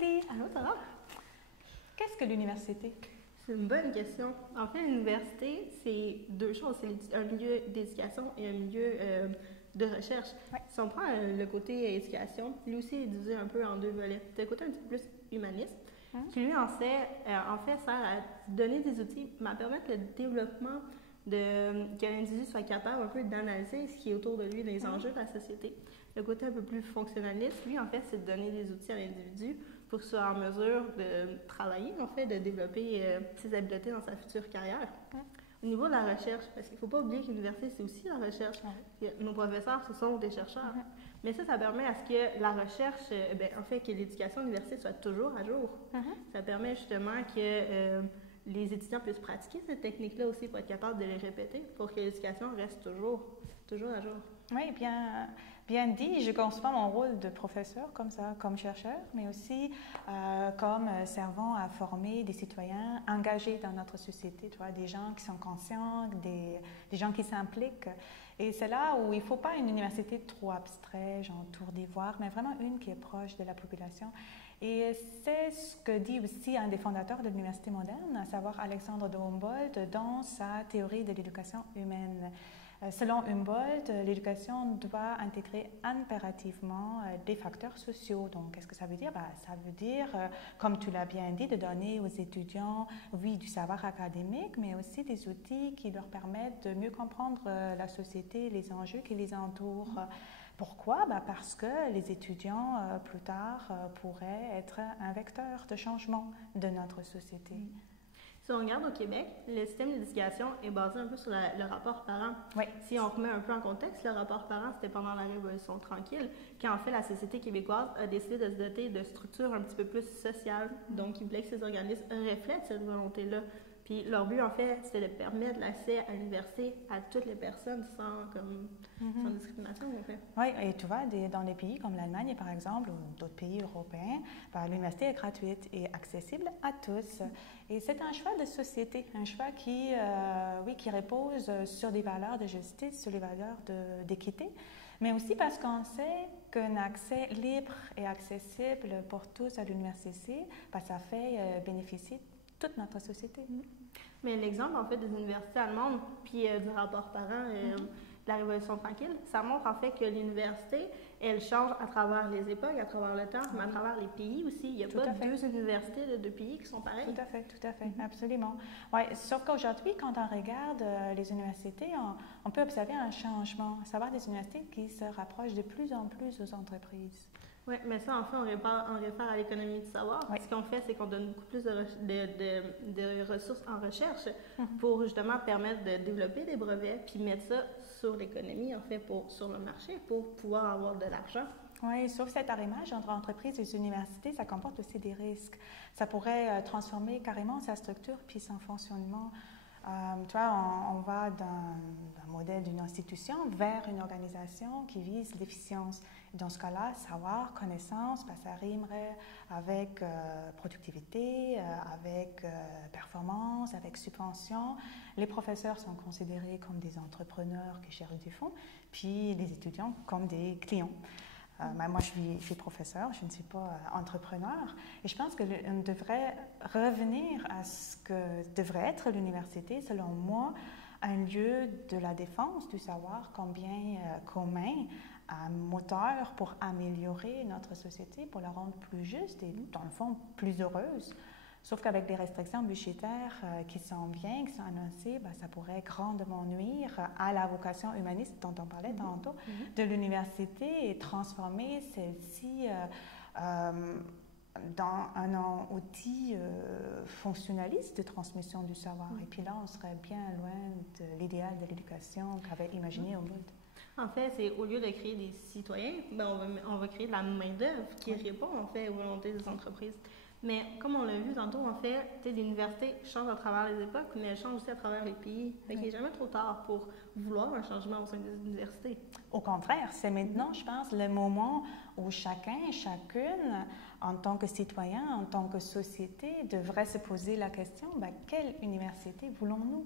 Cindy. Allô, Sarah? Qu'est-ce que l'université? C'est une bonne question. En fait, l'université, c'est deux choses. C'est un milieu d'éducation et un milieu de recherche. Ouais. Si on prend le côté éducation, lui aussi est divisé un peu en deux volets. C'est le côté un petit peu plus humaniste, qui lui en fait sert à donner des outils, mais à permettre le développement que l'individu soit capable un peu d'analyser ce qui est autour de lui, les enjeux de la société. Le côté un peu plus fonctionnaliste, lui, en fait, c'est de donner des outils à l'individu pour qu'il soit en mesure de travailler, en fait, de développer ses habiletés dans sa future carrière. Au niveau de la recherche, parce qu'il ne faut pas oublier que l'université, c'est aussi la recherche. Nos professeurs, ce sont des chercheurs. Mais ça permet à ce que la recherche, en fait, que l'éducation universitaire soit toujours à jour. Ça permet justement que les étudiants puissent pratiquer cette technique-là aussi pour être capables de les répéter, pour que l'éducation reste toujours à jour. Oui, bien dit. Je conçois mon rôle de professeur comme ça, comme chercheur, mais aussi comme servant à former des citoyens engagés dans notre société, tu vois, des gens qui sont conscients, des gens qui s'impliquent. Et c'est là où il ne faut pas une université trop abstraite, genre tour d'ivoire, mais vraiment une qui est proche de la population. Et c'est ce que dit aussi un des fondateurs de l'université moderne, à savoir Alexandre de Humboldt, dans sa théorie de l'éducation humaine. Selon Humboldt, l'éducation doit intégrer impérativement des facteurs sociaux. Donc, qu'est-ce que ça veut dire? Ça veut dire, comme tu l'as bien dit, de donner aux étudiants, oui, du savoir académique, mais aussi des outils qui leur permettent de mieux comprendre la société, les enjeux qui les entourent. Pourquoi? Parce que les étudiants, plus tard, pourraient être un vecteur de changement de notre société. Si on regarde au Québec, le système d'éducation est basé un peu sur le rapport parent. Oui. Si on remet un peu en contexte, le rapport parent, c'était pendant la Révolution tranquille, quand en fait la société québécoise a décidé de se doter de structures un petit peu plus sociales. Donc, ils voulaient que ces organismes reflètent cette volonté-là. Puis leur but, en fait, c'était de permettre l'accès à l'université à toutes les personnes sans discrimination, en fait. Oui, et tu vois, dans les pays comme l'Allemagne, par exemple, ou d'autres pays européens, l'université est gratuite et accessible à tous. Et c'est un choix de société, un choix qui repose sur des valeurs de justice, sur les valeurs d'équité, mais aussi parce qu'on sait qu'un accès libre et accessible pour tous à l'université, ça fait bénéficier toute notre société. Mais l'exemple, en fait, des universités allemandes, puis du rapport parent de la Révolution tranquille, ça montre, en fait, que l'université, elle change à travers les époques, à travers le temps, mais à travers les pays aussi. Il n'y a pas deux universités de deux pays qui sont pareilles. Tout à fait, absolument. Ouais, sauf qu'aujourd'hui, quand on regarde les universités, on peut observer un changement, à savoir des universités qui se rapprochent de plus en plus aux entreprises. Oui, mais ça, en fait, on réfère à l'économie du savoir. Oui. Ce qu'on fait, c'est qu'on donne beaucoup plus de ressources en recherche pour justement permettre de développer des brevets puis mettre ça sur l'économie, en fait, sur le marché, pour pouvoir avoir de l'argent. Oui, sauf cet arrimage entre entreprises et universités, ça comporte aussi des risques. Ça pourrait transformer carrément sa structure puis son fonctionnement. Tu vois, on va d'un modèle d'une institution vers une organisation qui vise l'efficience. Dans ce cas-là, savoir, connaissance, ça rimerait avec productivité, avec performance, avec subvention. Les professeurs sont considérés comme des entrepreneurs qui cherchent des fonds, puis les étudiants comme des clients. Moi, je suis professeur, je ne suis pas entrepreneur. Et je pense qu'on devrait revenir à ce que devrait être l'université, selon moi, un lieu de la défense du savoir comme bien commun, un moteur pour améliorer notre société, pour la rendre plus juste et, dans le fond, plus heureuse. Sauf qu'avec les restrictions budgétaires qui s'en viennent, qui sont annoncées, ça pourrait grandement nuire à la vocation humaniste dont on parlait tantôt de l'université et transformer celle-ci dans un outil fonctionnaliste de transmission du savoir. Et puis là, on serait bien loin de l'idéal de l'éducation qu'avait imaginé Humboldt. En fait, c'est au lieu de créer des citoyens, on va créer de la main-d'œuvre qui répond en fait aux volontés des entreprises. Mais comme on l'a vu tantôt, en fait, l'université change à travers les époques, mais elle change aussi à travers les pays. Fait qu'il n'est jamais trop tard pour vouloir un changement au sein des universités. Au contraire, c'est maintenant, je pense, le moment où chacun et chacune, en tant que citoyen, en tant que société, devrait se poser la question, quelle université voulons-nous?